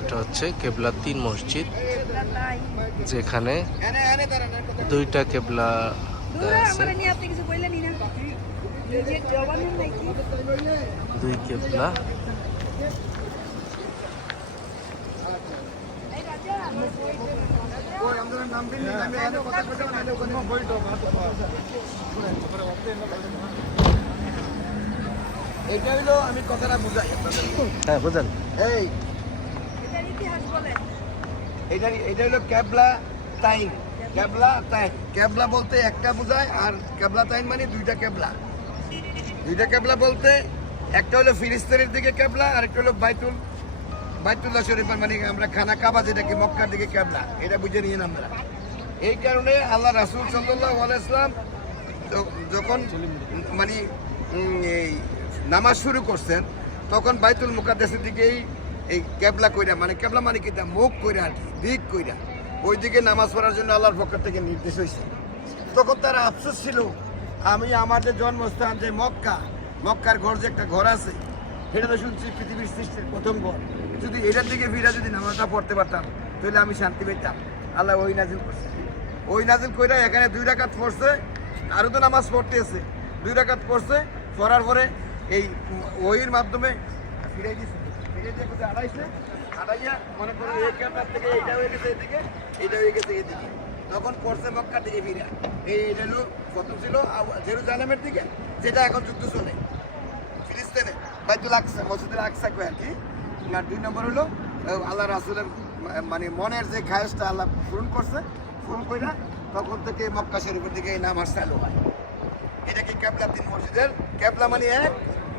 এটা হচ্ছে কেবলা তিন মসজিদ যেখানে দুইটা কেবলা দুই কেবলা। এটা হইল আমি কথাটা বুঝাই হ্যাঁ বুঝেন। এই। এটা এটা হলো ক্যাবলা টাইম ক্যাবলা টাইম ক্যাবলা বলতে একটা বোঝায় আর ক্যাবলা টাইম মানে দুইটা ক্যাবলা। দুইটা ক্যাবলা বলতে একটা হলো ফিলিস্তিনের দিকে ক্যাবলা আর একটা হলো বাইতুল বাইতুল্লাহ শরীফের মানে আমরা খানা কাবা যেটাকে মক্কার দিকে ক্যাবলা এটা বুঝে নিয়ে আমরা এই কারণে আল্লাহ রাসুল সাল্লাহ আলাইসলাম যখন মানে এই নামাজ শুরু করছেন তখন বাইতুল মুকাদ্দাসের দিকেই এই ক্যাবলা কইরা মানে ক্যাবলা মানে কি মুখ কইরা আর দিক কইরা। ওই দিকে নামাজ পড়ার জন্য আল্লাহর পক্ষ থেকে নির্দেশ হয়েছে তখন তার আফসোস ছিল, আমি আমাদের জন্মস্থান যে মক্কা, মক্কার ঘর যে একটা ঘর আছে, সেটা তো শুনছি পৃথিবীর সৃষ্টির প্রথম ঘর। যদি এটার দিকে ফিরে যদি নামাজটা পড়তে পারতাম, তাহলে আমি শান্তি পেতাম। আল্লাহ ওই নাজিল করছে। ওই নাজিল কইরা এখানে দুই রাকাত পড়ছে আরও তো নামাজ পড়তেছে। দুই রাকাত পড়ছে, পড়ার পরে এই ওইর মাধ্যমে ফিরে দিছে ফিরে দিয়ে কোথায় আড়াইছে আড়াইয়া মনে করো এই ক্যামেরার থেকে এইটা হয়ে গেছে এদিকে, এইটা হয়ে গেছে এদিকে। তখন পড়ছে মক্কার দিকে ফিরে। এই এটা হলো প্রথম ছিল জেরুজালেমের দিকে, যেটা এখন যুদ্ধ চলে। ফিলিস্তিনে, বাইতুল আকসা, মসজিদুল আকসা কয় আর কি? আর দুই নম্বর হলো, আল্লাহ রাসুলের মানে মনের যে খায়সটা আল্লাহ পূরণ করছে, পূরণ করে তখন থেকে মক্কা শরীফের দিকে এই নাম আর চালু হয় এটা কি ক্যাবলা তিন মসজিদের? ক্যাবলা মানে এক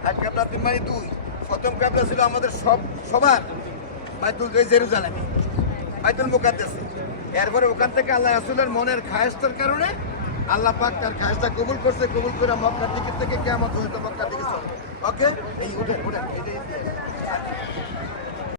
আর ক্যাবলা তিন মানে দুই। প্রথম ক্যাবলা ছিল আমাদের সব সবার, বাইতুল জেরুজালামে। বাইতুল মুকাদ্দাসে। এরপরে ওখান থেকে আল্লাহ রাসুলের মনের খায়েস্তার কারণে আল্লাহ পাক তার খায়সটা কবুল করছে, কবুল করে মক্কার দিকে থেকে কেমন হয়তো মক্কার দিকে চলে। ওকে? এই এই যে-